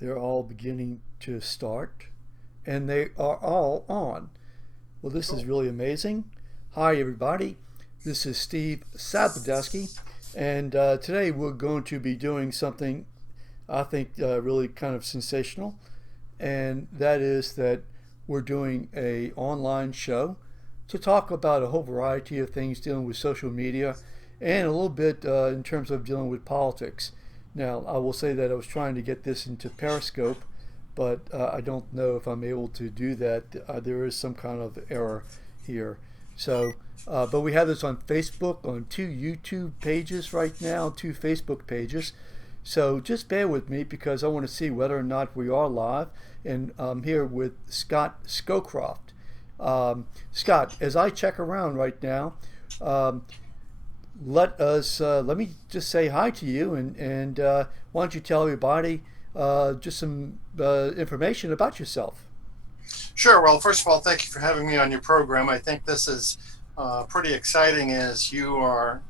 They're all beginning to start, and they are all on. Well, this is Cool. really amazing. Hi, everybody. This is Steve Sabludowsky, and today we're going to be doing something I think really kind of sensational, and that is that we're doing a online show to talk about a whole variety of things dealing with social media and a little bit in terms of dealing with politics. Now, I will say that I was trying to get this into Periscope, but I don't know if I'm able to do that. There is some kind of error here. So, but we have this on Facebook, on two YouTube pages right now, two Facebook pages. So just bear with me because I want to see whether or not we are live. And I'm here with Scott Scowcroft. Scott, as I check around right now, um, let me just say hi to you, and why don't you tell everybody just some information about yourself? Sure. Well, first of all, thank you for having me on your program. I think this is pretty exciting as you are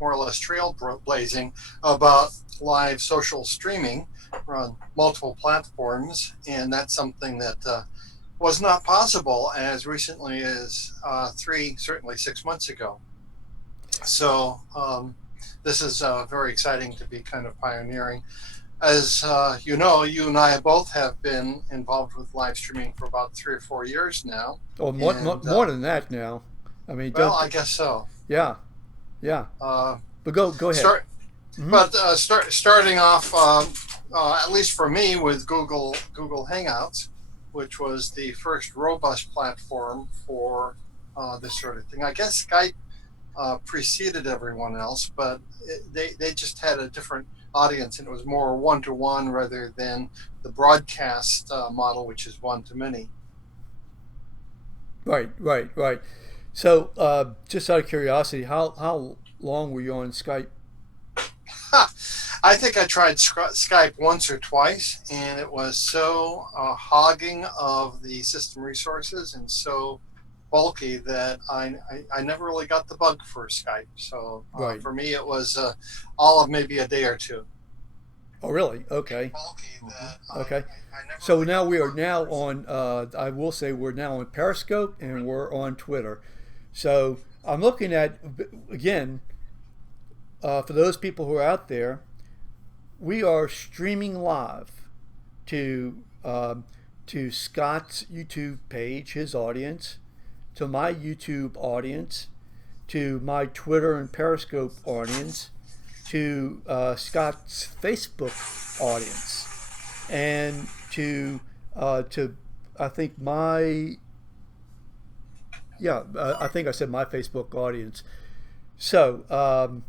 more or less trailblazing about live social streaming on multiple platforms. And that's something that was not possible as recently as certainly 6 months ago. So this is very exciting to be kind of pioneering. As you know, you and I both have been involved with live streaming for about 3 or 4 years now. Or And more than that now. I mean, well, don't. I guess so. Yeah, yeah. Uh, But go ahead. start, Hmm. but starting off, at least for me, with Google Hangouts, which was the first robust platform for this sort of thing. I guess Skype preceded everyone else, but they just had a different audience, and it was more one to one rather than the broadcast model, which is one to many. Right, right, right. So, just out of curiosity, how long were you on Skype? Ha! I think I tried Skype once or twice, and it was so hogging of the system resources and so bulky that I never really got the bug for Skype. So Right. for me, it was all of maybe a day or two. Oh, really? Okay. Bulky that Okay. I never So really now got the we are bug now for. on. I will say we're now on Periscope and we're on Twitter. So I'm looking at again for those people who are out there. We are streaming live to to Scott's YouTube page, his audience, to my YouTube audience, to my Twitter and Periscope audience, to Scott's Facebook audience, and to I think my yeah I think I said my Facebook audience. So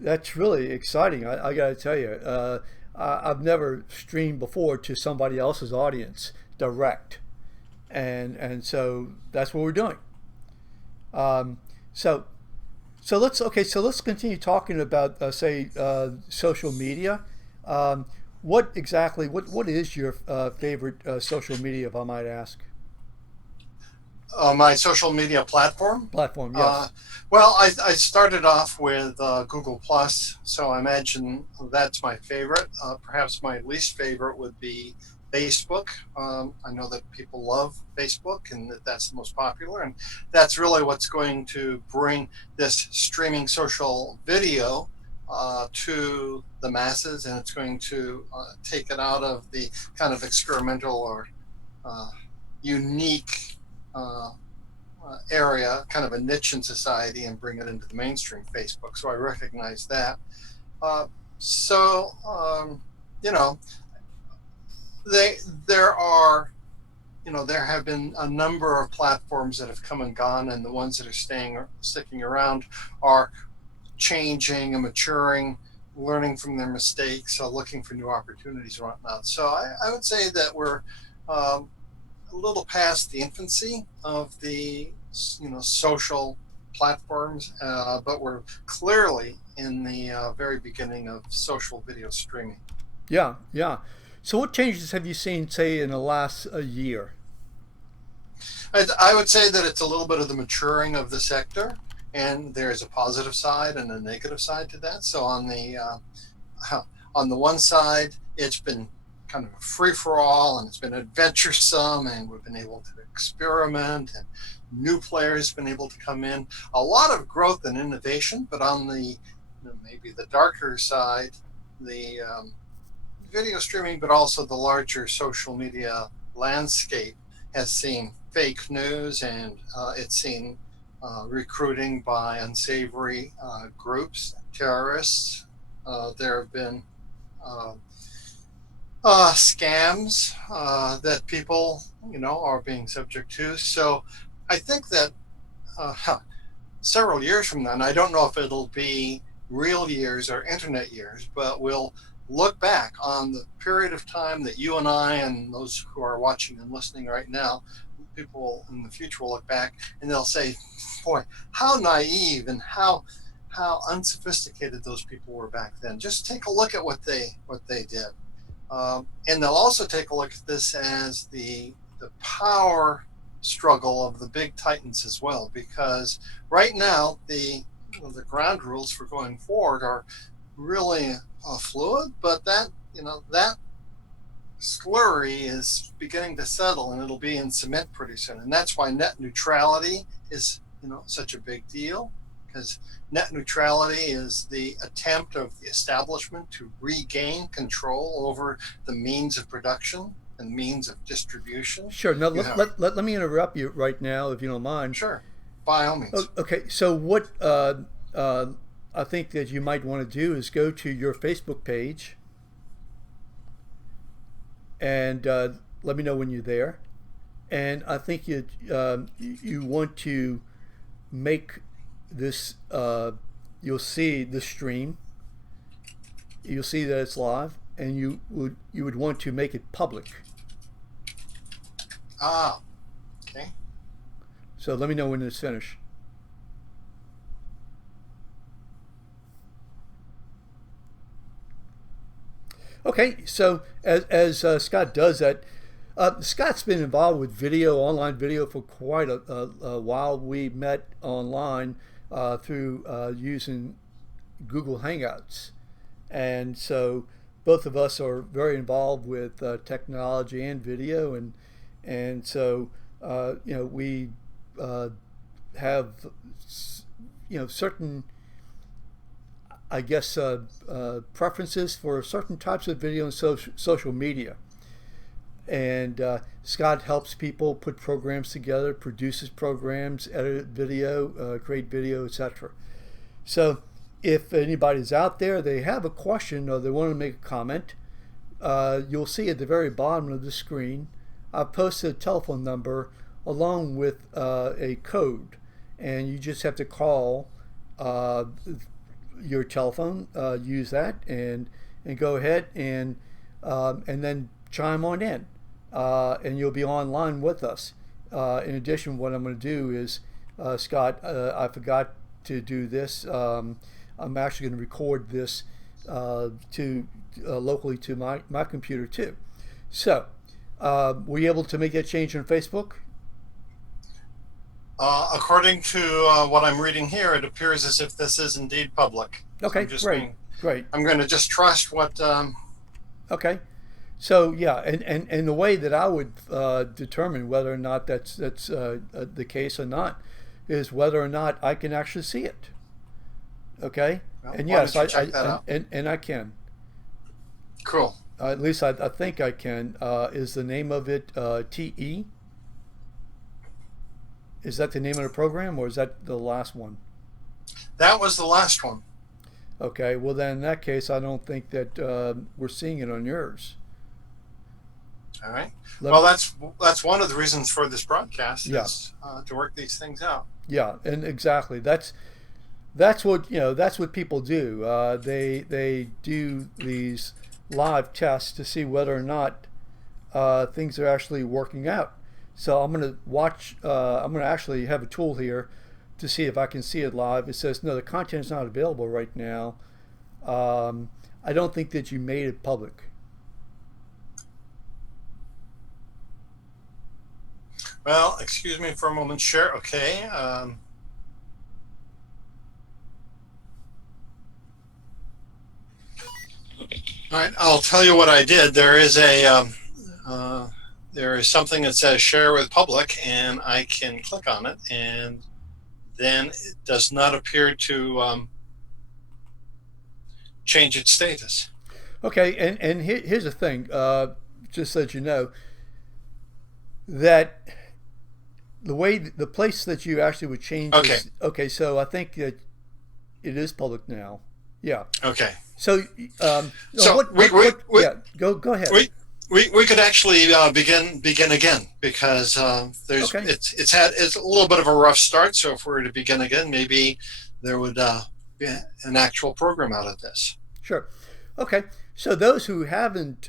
that's really exciting. I got to tell you, I've never streamed before to somebody else's audience direct, and so that's what we're doing. Um, so so let's continue talking about say social media. Um, what is your favorite social media, if I might ask? My social media platform. Platform, Uh, yes. well, I started off with Google Plus, so I imagine that's my favorite. Perhaps my least favorite would be Facebook. I know that people love Facebook and that that's the most popular, and that's really what's going to bring this streaming social video to the masses, and it's going to take it out of the kind of experimental or uh, unique area, kind of a niche in society, and bring it into the mainstream Facebook. So I recognize that. Uh, so you know, they there are there have been a number of platforms that have come and gone, and the ones that are staying or sticking around are changing and maturing, learning from their mistakes, looking for new opportunities and whatnot. So I would say that we're um, a little past the infancy of the social platforms, but we're clearly in the very beginning of social video streaming. Yeah, yeah. So what changes have you seen, say, in the last year? I would say that it's a little bit of the maturing of the sector, and there's a positive side and a negative side to that. So on the one side, it's been kind of a free-for-all, and it's been adventuresome, and we've been able to experiment, and new players have been able to come in. A lot of growth and innovation, but on the maybe the darker side, the video streaming, but also the larger social media landscape has seen fake news, and it's seen recruiting by unsavory groups, terrorists. There have been scams that people, are being subject to. So I think that several years from now, and I don't know if it'll be real years or internet years, but we'll look back on the period of time that you and I and those who are watching and listening right now, people in the future will look back and they'll say, boy, how naive and how unsophisticated those people were back then. Just take a look at what they did. And they'll also take a look at this as the power struggle of the big titans as well, because right now the ground rules for going forward are really fluid, but that slurry is beginning to settle, and it'll be in cement pretty soon. And that's why net neutrality is such a big deal, because net neutrality is the attempt of the establishment to regain control over the means of production and means of distribution. Sure. Now, let me interrupt you right now, if you don't mind. Sure. By all means. Okay. So what I think that you might want to do is go to your Facebook page and let me know when you're there. And I think you want to make this, you'll see the stream, you'll see that it's live, and you would want to make it public. Okay. So let me know when it's finished. Okay, so as Scott does that, Scott's been involved with online video for quite a while. We met online through using Google Hangouts, and so both of us are very involved with technology and video, and so we have certain, I guess, preferences for certain types of video and social media. And Scott helps people put programs together, produces programs, edit video, create video, etc. So if anybody's out there, they have a question or they want to make a comment, you'll see at the very bottom of the screen, I've posted a telephone number along with a code. And you just have to call your telephone, use that, and go ahead and then chime on in, and you'll be online with us. In addition, what I'm going to do is, Scott, I forgot to do this. I'm actually going to record this to locally to my computer too. So, were you able to make that change on Facebook? According to what I'm reading here, it appears as if this is indeed public. Okay, so great. I'm going to just trust what. Okay, so yeah, and the way that I would determine whether or not that's the case or not is whether or not I can actually see it. Okay, well, and yes, I can. Cool. At least I think I can. Is the name of it TE? Is that the name of the program, or is that the last one? That was the last one. Okay, well then in that case, I don't think that we're seeing it on yours. All right. Well, that's one of the reasons for this broadcast is to work these things out. Yeah, and exactly. That's what people do. They do these live tests to see whether or not things are actually working out. So I'm going to watch, I'm going to actually have a tool here to see if I can see it live. It says, no, the content is not available right now. I don't think that you made it public. Well, excuse me for a moment. Share. Okay. All right, I'll tell you what I did. There is something that says share with public, and I can click on it, and then it does not appear to change its status. Okay, and here's the thing, just so that you know, that the place that you actually would change Okay. is okay. So I think that it is public now. Yeah. Okay. So, So yeah, go ahead. We could actually begin again, because there's Okay. it's a little bit of a rough start. So if we were to begin again, maybe there would be an actual program out of this. Sure. Okay. So those who haven't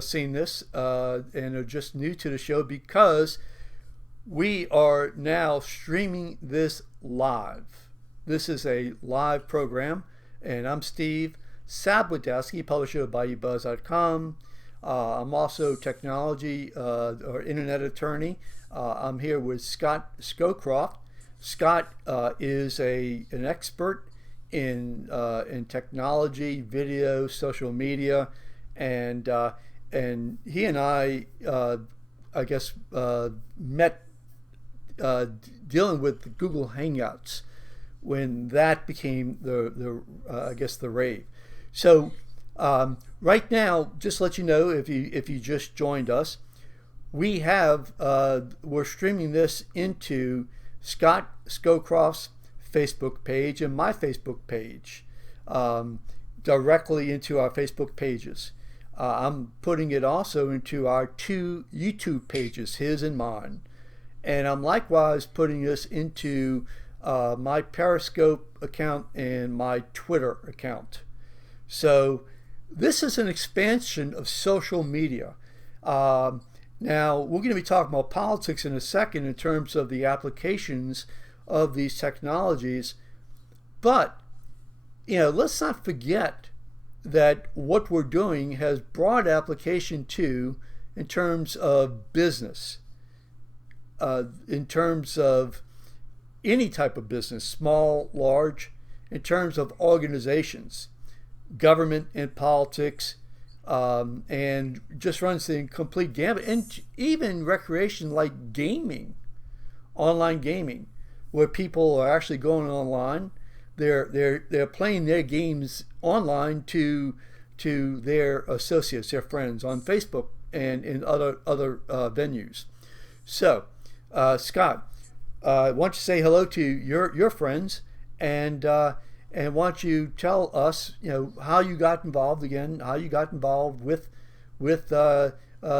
seen this and are just new to the show, because we are now streaming this live. This is a live program, and I'm Steve Sabludowsky, publisher of BayouBuzz.com. I'm also technology or internet attorney. I'm here with Scott Scowcroft. Scott is an expert in technology, video, social media, and he and I guess, met dealing with the Google Hangouts when that became the I guess the rave. So right now, just to let you know, if you just joined us, we're streaming this into Scott Scowcroft's Facebook page and my Facebook page, directly into our Facebook pages. I'm putting it also into our two YouTube pages, his and mine. And I'm likewise putting this into my Periscope account and my Twitter account. So this is an expansion of social media. Now, we're going to be talking about politics in a second in terms of the applications of these technologies. But, let's not forget that what we're doing has broad application too in terms of business, in terms of any type of business, small, large, in terms of organizations, government and politics, and just runs the complete gamut, and even recreation like gaming, online gaming, where people are actually going online. They're playing their games online to their associates, their friends on Facebook and in other venues. So, Scott, why don't you say hello to your friends, and why don't you tell us, how you got involved again, how you got involved with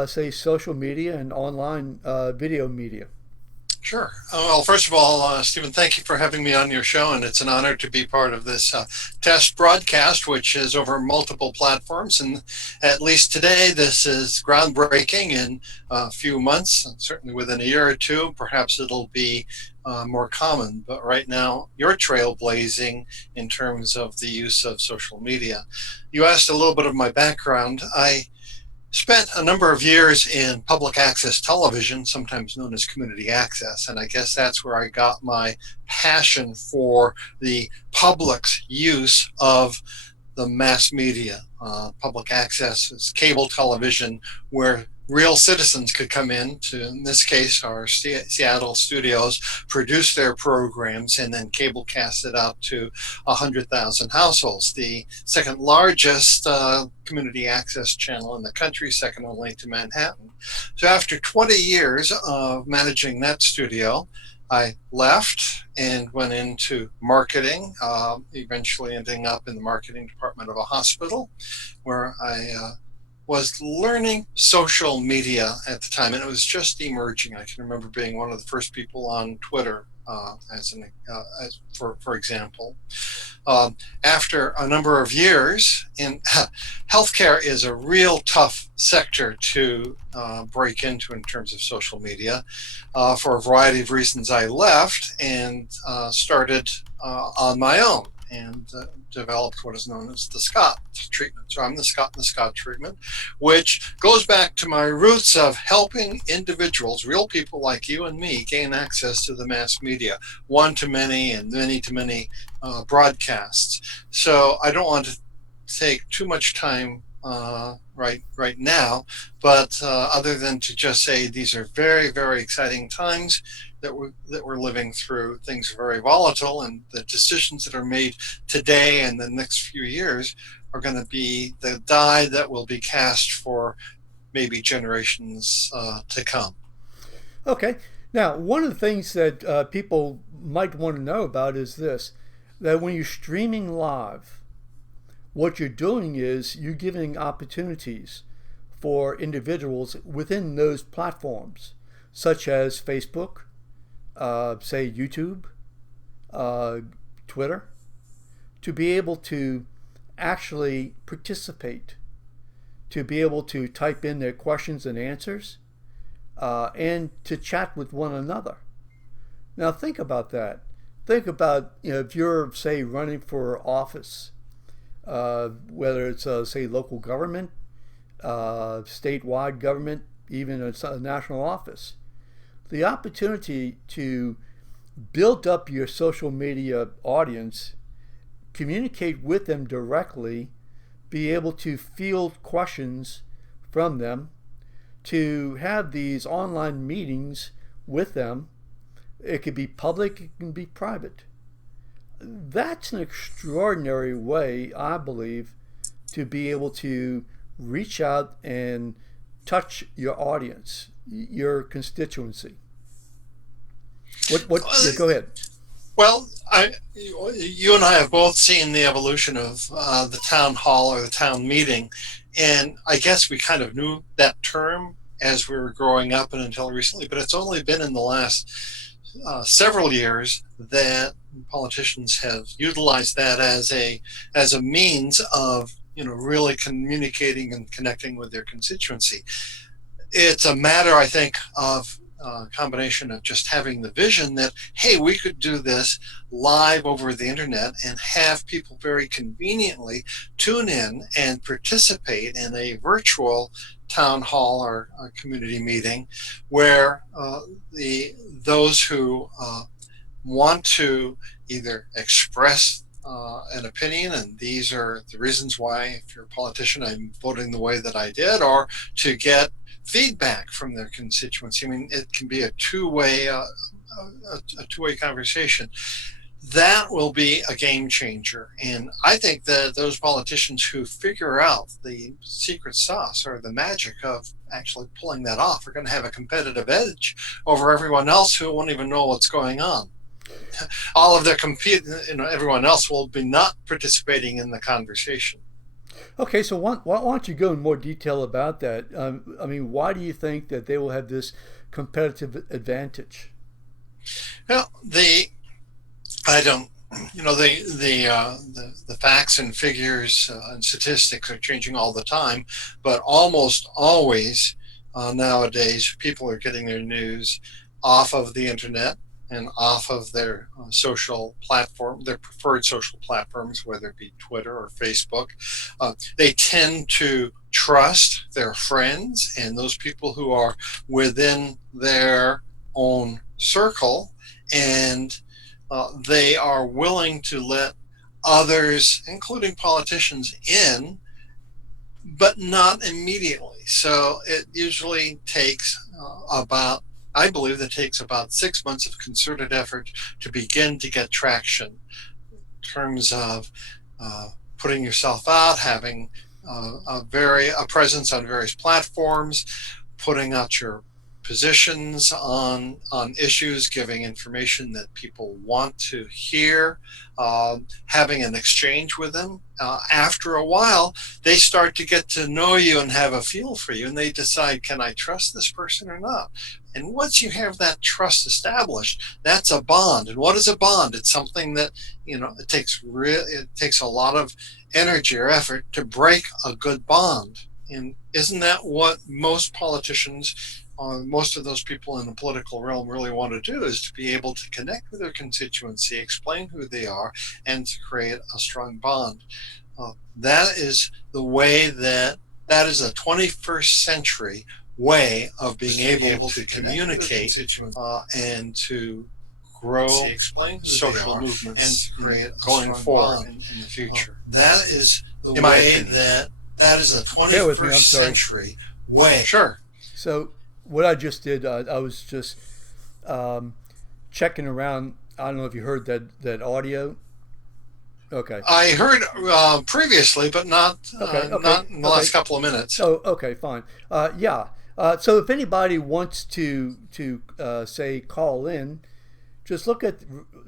say social media and online video media. Sure. Well, first of all, Stephen, thank you for having me on your show, and it's an honor to be part of this test broadcast, which is over multiple platforms. And at least today, this is groundbreaking. In a few months, and certainly within a year or two, perhaps it'll be more common. But right now, you're trailblazing in terms of the use of social media. You asked a little bit of my background. I spent a number of years in public access television, sometimes known as community access, and I guess that's where I got my passion for the public's use of the mass media. Public access is cable television where real citizens could come in this case, our Seattle studios, produce their programs, and then cable cast it out to 100,000 households. The second largest community access channel in the country, second only to Manhattan. So after 20 years of managing that studio, I left and went into marketing, eventually ending up in the marketing department of a hospital, where I was learning social media at the time, and it was just emerging. I can remember being one of the first people on Twitter, for example. After a number of years, healthcare is a real tough sector to break into in terms of social media. For a variety of reasons, I left and started on my own, and developed what is known as the Scott treatment. So I'm the Scott and the Scott treatment, which goes back to my roots of helping individuals, real people like you and me, gain access to the mass media, one-to-many and many-to-many broadcasts. So I don't want to take too much time right now. But other than to just say these are very, very exciting times that we're living through, things are very volatile, and the decisions that are made today and the next few years are going to be the die that will be cast for maybe generations to come. Okay. Now, one of the things that people might want to know about is this, that when you're streaming live, what you're doing is you're giving opportunities for individuals within those platforms, such as Facebook, say YouTube, Twitter, to be able to actually participate, to be able to type in their questions and answers, and to chat with one another. Now think about that. Think about, if you're, say, running for office, whether it's say local government, statewide government, even a national office, the opportunity to build up your social media audience, communicate with them directly, be able to field questions from them, to have these online meetings with them. It could be public, it can be private. That's an extraordinary way, I believe, to be able to reach out and touch your audience, your constituency. Yeah, go ahead. Well, you and I have both seen the evolution of the town hall or the town meeting, and I guess we kind of knew that term as we were growing up and until recently, but it's only been in the last several years that politicians have utilized that as a means of really communicating and connecting with their constituency. It's a matter, I think, of combination of just having the vision that, hey, we could do this live over the internet and have people very conveniently tune in and participate in a virtual town hall or a community meeting where those who want to either express an opinion, and these are the reasons why, if you're a politician, I'm voting the way that I did, or to get feedback from their constituency. I mean, it can be a two-way conversation. That will be a game changer. And I think that those politicians who figure out the secret sauce or the magic of actually pulling that off are going to have a competitive edge over everyone else who won't even know what's going on. All of their everyone else will be not participating in the conversation. Okay, so why don't you go in more detail about that? I mean, why do you think that they will have this competitive advantage? Well, the facts and figures and statistics are changing all the time, but almost always nowadays people are getting their news off of the internet and off of their social platform, their preferred social platforms, whether it be Twitter or Facebook. They tend to trust their friends and those people who are within their own circle, and they are willing to let others, including politicians, in, but not immediately. So it usually takes I believe that takes about 6 months of concerted effort to begin to get traction in terms of putting yourself out, having a presence on various platforms, putting out your positions on issues, giving information that people want to hear, having an exchange with them. After a while, they start to get to know you and have a feel for you, and they decide, can I trust this person or not? And once you have that trust established, that's a bond. And what is a bond? It's something that, it takes a lot of energy or effort to break a good bond. And isn't that what most politicians, most of those people in the political realm really want to do, is to be able to connect with their constituency, explain who they are, and to create a strong bond. That is the way that is a 21st century way of being able to communicate and to grow social movements and to create going forward in the future. That is the way that That is the Bear with me, I'm 21st sorry. century way. Sure. So what I just did, I was just um, checking around. I don't know if you heard that audio. Okay. I heard previously, but Okay. Okay. not in the last Okay. couple of minutes. Oh, okay, fine. Yeah. So if anybody wants to say call in, just look at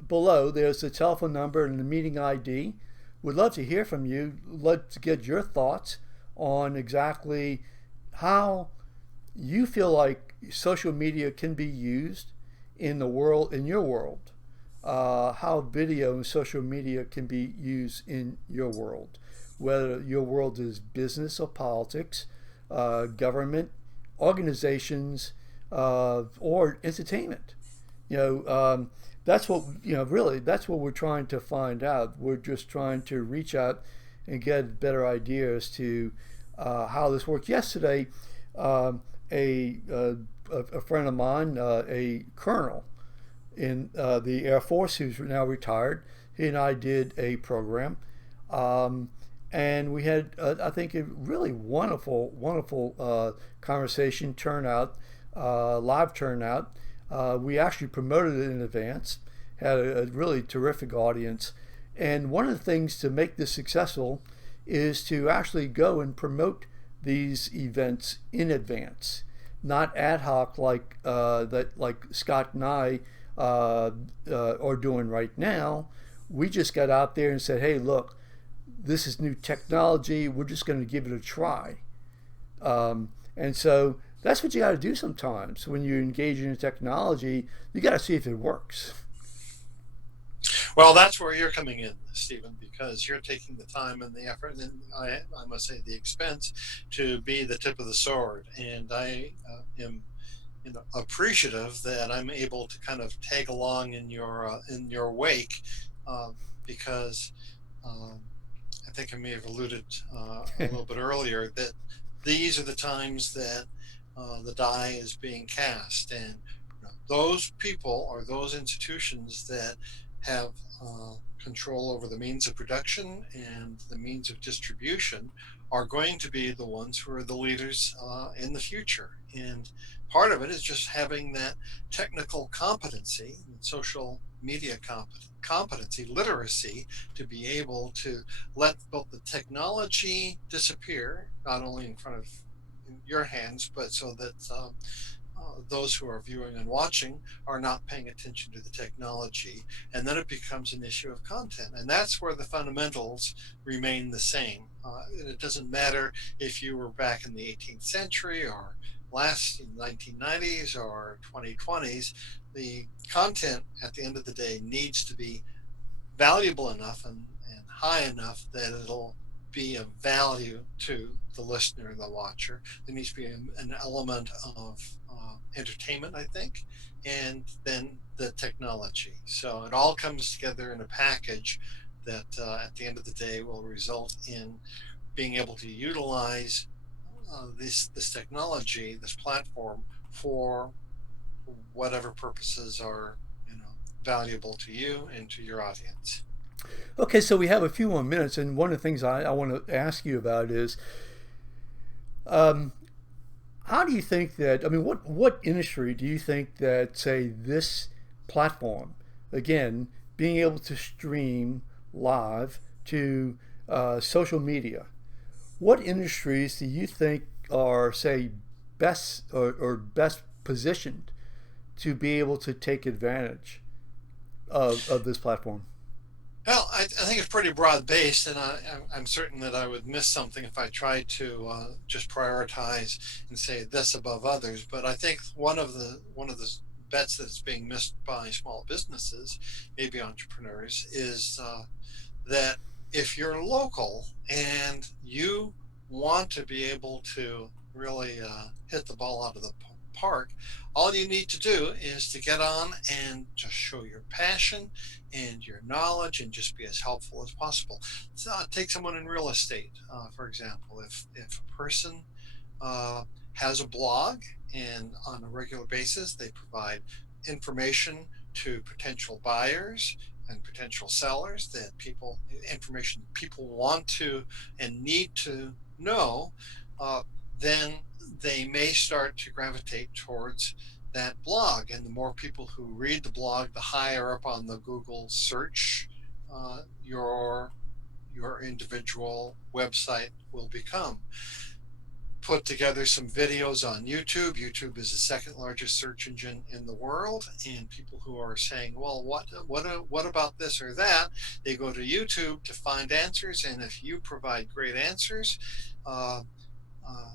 below. There's the telephone number and the meeting ID. We'd love to hear from you. Love to get your thoughts on exactly how you feel like social media can be used in the world, in your world. How video and social media can be used in your world, whether your world is business or politics, government, organizations, or entertainment. You know, that's what really that's what we're trying to find out. We're just trying to reach out and get better ideas to how this works. Yesterday, um, a friend of mine, a colonel in the Air Force who's now retired, he and I did a program. Um, and we had, I think, a really wonderful conversation turnout, live turnout. We actually promoted it in advance, had a really terrific audience. And one of the things to make this successful is to actually go and promote these events in advance, not ad hoc like Scott and I are doing right now. We just got out there and said, "Hey, look, this is new technology. We're just going to give it a try." And so that's what you got to do sometimes when you engage in technology. You got to see if it works. Well, that's where you're coming in, Stephen, because you're taking the time and the effort, and I must say the expense, to be the tip of the sword. And I am, appreciative that I'm able to kind of tag along in your wake, uh, because um, I think I may have alluded a little bit earlier that these are the times that the die is being cast, and those people or those institutions that have control over the means of production and the means of distribution are going to be the ones who are the leaders in the future. And part of it is just having that technical competency, social media competency, literacy, to be able to let both the technology disappear, not only in front of your hands, but so that those who are viewing and watching are not paying attention to the technology. And then it becomes an issue of content. And that's where the fundamentals remain the same. It doesn't matter if you were back in the 18th century or last in the 1990s or 2020s. The content at the end of the day needs to be valuable enough and high enough that it'll be of value to the listener and the watcher. There needs to be an element of entertainment, I think, and then the technology. So it all comes together in a package that at the end of the day will result in being able to utilize this technology, this platform, for whatever purposes are valuable to you and to your audience. Okay, so we have a few more minutes, and one of the things I want to ask you about is um, how do you think that, I mean, what industry do you think that, say, this platform, again, being able to stream live to social media, what industries do you think are, say, best or best positioned to be able to take advantage of this platform? Well, I think it's pretty broad based, and I'm certain that I would miss something if I tried to just prioritize and say this above others. But I think one of the bets that's being missed by small businesses, maybe entrepreneurs, is that if you're local and you want to be able to really hit the ball out of the park, all you need to do is to get on and just show your passion and your knowledge and just be as helpful as possible. So, take someone in real estate, for example. If a person has a blog and on a regular basis they provide information to potential buyers and potential sellers, that information people want to and need to know, uh, then they may start to gravitate towards that blog. And the more people who read the blog, the higher up on the Google search your individual website will become. Put together some videos on YouTube. YouTube is the second largest search engine in the world, and people who are saying, "Well, what about this or that?" They go to YouTube to find answers, and if you provide great answers, uh, uh,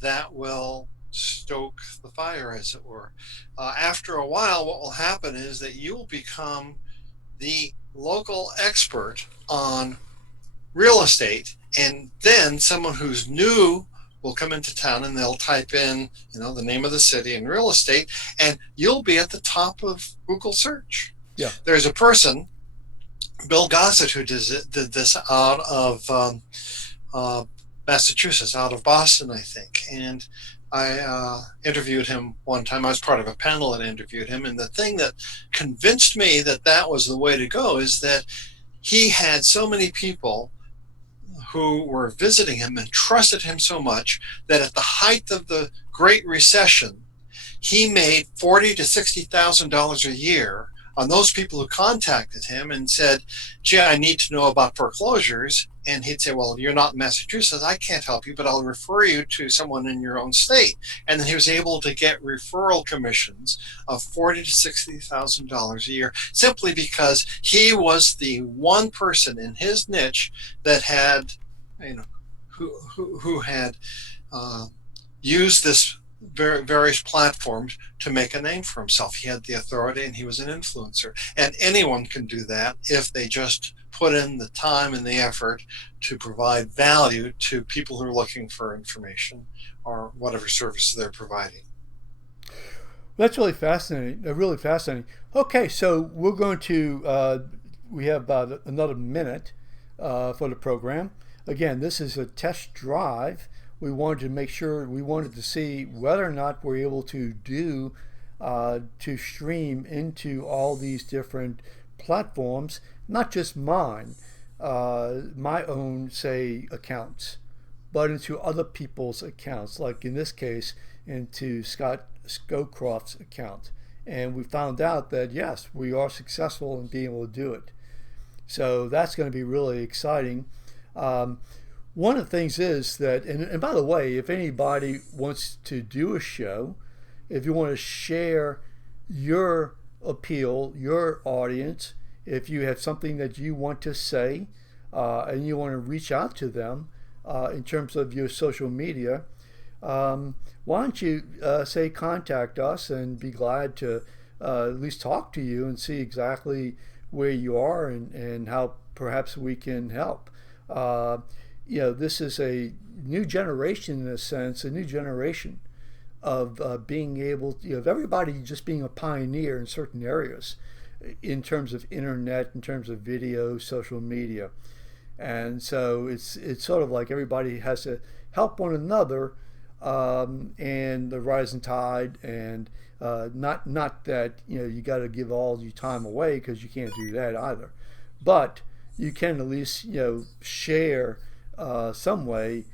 that will stoke the fire, as it were. After a while, what will happen is that you'll become the local expert on real estate, and then someone who's new will come into town and they'll type in, the name of the city and real estate, and you'll be at the top of Google search. Yeah. There's a person, Bill Gossett, who did this out of uh, Massachusetts, out of Boston, I think. And I interviewed him one time. I was part of a panel that interviewed him. And the thing that convinced me that that was the way to go is that he had so many people who were visiting him and trusted him so much that at the height of the Great Recession, he made $40,000 to $60,000 a year on those people who contacted him and said, "Gee, I need to know about foreclosures." And he'd say, "Well, you're not in Massachusetts. I can't help you, but I'll refer you to someone in your own state." And then he was able to get referral commissions of $40,000 to $60,000 a year simply because he was the one person in his niche that had, who had uh, used this various platforms to make a name for himself. He had the authority and he was an influencer. And anyone can do that if they just put in the time and the effort to provide value to people who are looking for information or whatever services they're providing. That's really fascinating. Really fascinating. Okay, so we're going to, we have about another minute for the program. Again, this is a test drive. We wanted to make sure, we wanted to see whether or not we're able to do, to stream into all these different platforms, not just mine, my own, say, accounts, but into other people's accounts, like in this case, into Scott Scowcroft's account. And we found out that yes, we are successful in being able to do it. So that's going to be really exciting. Um, One of the things is that, and by the way, if anybody wants to do a show, if you want to share your appeal, your audience, if you have something that you want to say and you want to reach out to them in terms of your social media, why don't you say contact us and be glad to at least talk to you and see exactly where you are and how perhaps we can help. This is a new generation in a sense, a new generation of being able, of everybody just being a pioneer in certain areas in terms of internet, in terms of video, social media. And so it's sort of like everybody has to help one another and the rising tide, and not that you got to give all your time away, because you can't do that either, but you can at least share some way,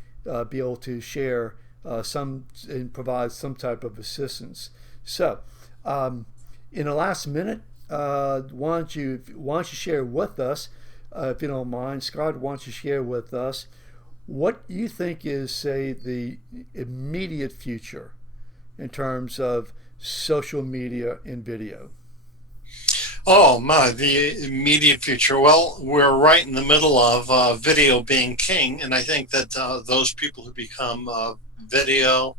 be able to share some and provide some type of assistance. So in the last minute, why don't you share with us, if you don't mind, Scott, why don't you share with us what you think is, say, the immediate future in terms of social media and video? Oh my, the immediate future. Well, we're right in the middle of video being king, and I think that those people who become video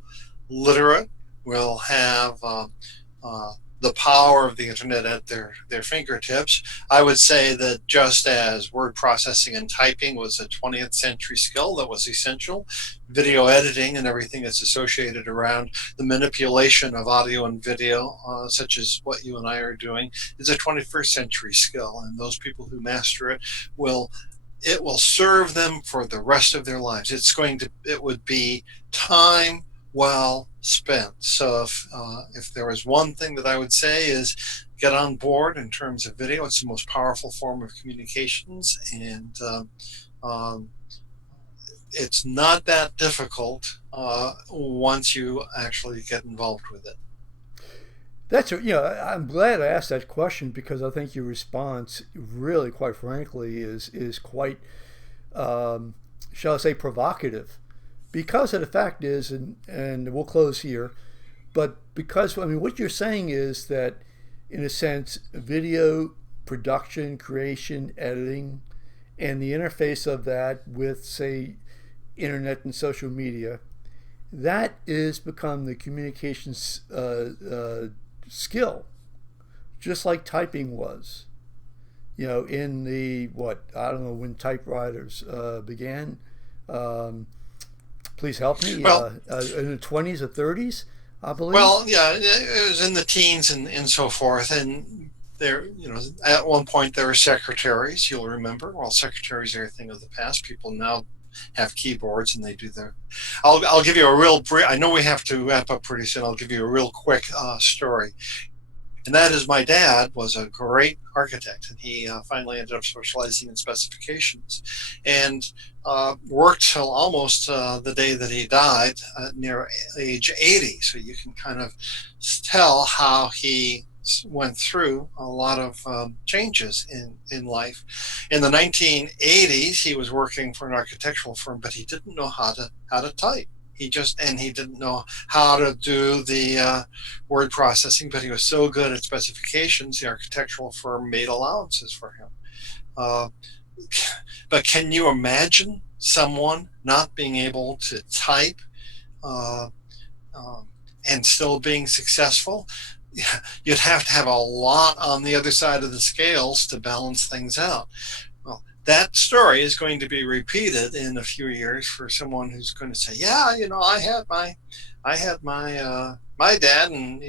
literate will have uh, the power of the internet at their fingertips. I would say that just as word processing and typing was a 20th century skill that was essential, video editing and everything that's associated around the manipulation of audio and video, such as what you and I are doing, is a 21st century skill. And those people who master will it will serve them for the rest of their lives. It would be time well spent. So if there was one thing that I would say is get on board in terms of video. It's the most powerful form of communications, and um, it's not that difficult once you actually get involved with it. I'm glad I asked that question because I think your response, really, quite frankly, is quite, um, shall I say, provocative. Because of the fact is, and we'll close here, but because, I mean, what you're saying is that, in a sense, video production, creation, editing, and the interface of that with, say, internet and social media, that is become the communications skill, just like typing was. In the what, I don't know when typewriters began. Um, Please help me. Well, In the 20s or 30s, I believe. well, yeah, it was in the teens and so forth, and there, at one point there were secretaries. You'll remember. Well, secretaries are a thing of the past. People now have keyboards and they do their. I'll give you a real brief. I know we have to wrap up pretty soon. I'll give you a real quick story. And that is, my dad was a great architect, and he finally ended up specializing in specifications, and worked till almost the day that he died, near age 80. So you can kind of tell how he went through a lot of changes in life. In the 1980s, he was working for an architectural firm, but he didn't know how to type. He didn't know how to do the word processing, but he was so good at specifications, the architectural firm made allowances for him. Uh, but can you imagine someone not being able to type uh, um, and still being successful? You'd have to have a lot on the other side of the scales to balance things out. Well, that story is going to be repeated in a few years for someone who's going to say, "Yeah, I had my dad, and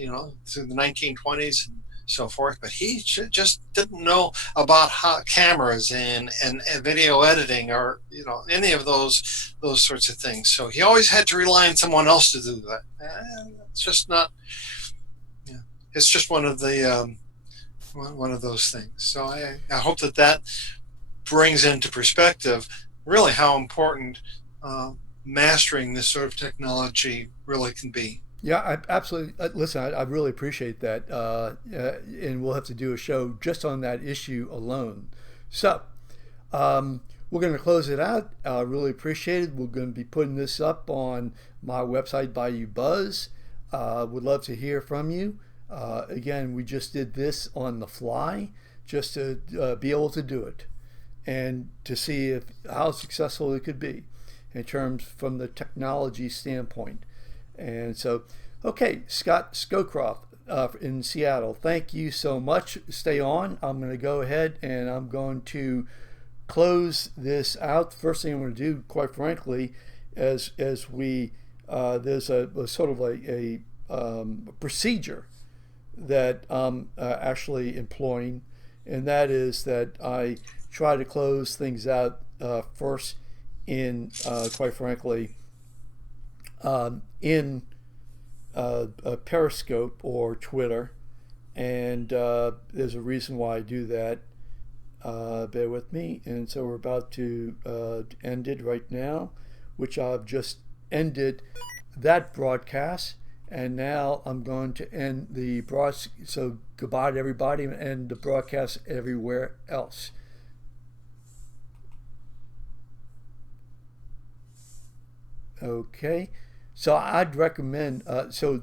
through the 1920s and so forth, but he just didn't know about cameras and video editing, or any of those sorts of things. So he always had to rely on someone else to do that. It's just not. Yeah, it's just one of those things. So I hope that brings into perspective really how important uh, mastering this sort of technology really can be. Yeah, I absolutely. Listen, I really appreciate that, and we'll have to do a show just on that issue alone. So, we're going to close it out. I really appreciate it. We're going to be putting this up on my website, Bayou Buzz. Would love to hear from you. Again, we just did this on the fly, just to be able to do it, and to see how successful it could be in terms from the technology standpoint. And so, okay, Scott Scowcroft in Seattle, thank you so much. Stay on. I'm going to go ahead and I'm going to close this out. First thing I'm going to do, quite frankly, as we there's a sort of a procedure that I'm actually employing, and that is that I try to close things out first in, quite frankly, in Periscope or Twitter, and there's a reason why I do that. Bear with me. And so we're about to end it right now, which I've just ended that broadcast, and now I'm going to end the broadcast. So goodbye to everybody, and end the broadcast everywhere else. Okay. So I'd recommend, so